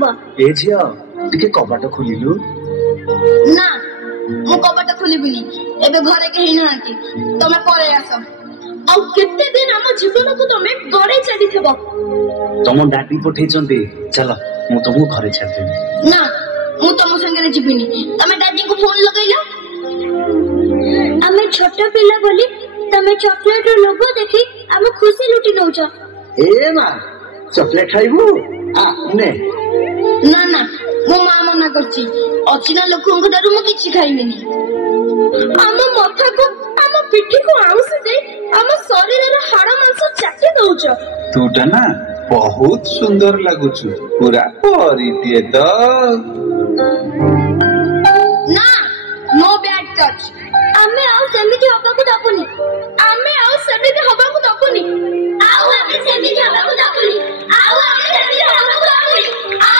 देबा ए झिया टिके कबाट खोलिलु ना मु कबाट खोलिबुनी एबे घरे केही नांती तमे परे आसो आ केते दिन हम जीवन को तमे गरे चली थबो तम डाडी पठै चंती चलो मु तुमको घरे छाड़ देबी ना मु तम संगे जीविनी तमे डाडी को फोन लगैलो आमे छोटा पिला बोली तमे चॉकलेट रो लोगो देखि आमे खुशी लुटी नउछ ए ना चॉकलेट खाइबू आ ने ना ना मो मां मना करछि अचिना लोकन को दारू मु किछि खाइबिनी आम माथा को आम पिठी को आउस दे आम शरीर रो हाड़ मांस चाटी दउछ तूटा ना बहुत सुंदर लागुछु पूरा परी दिए तो ना नो बैड टच आमे आउ सेमिति हबा को दबुनी आमे आउ सेमिति हबा को दबुनी आउ आमे सेमिति हबा को दबुनी आउ आमे सेमिति हबा को दबुनी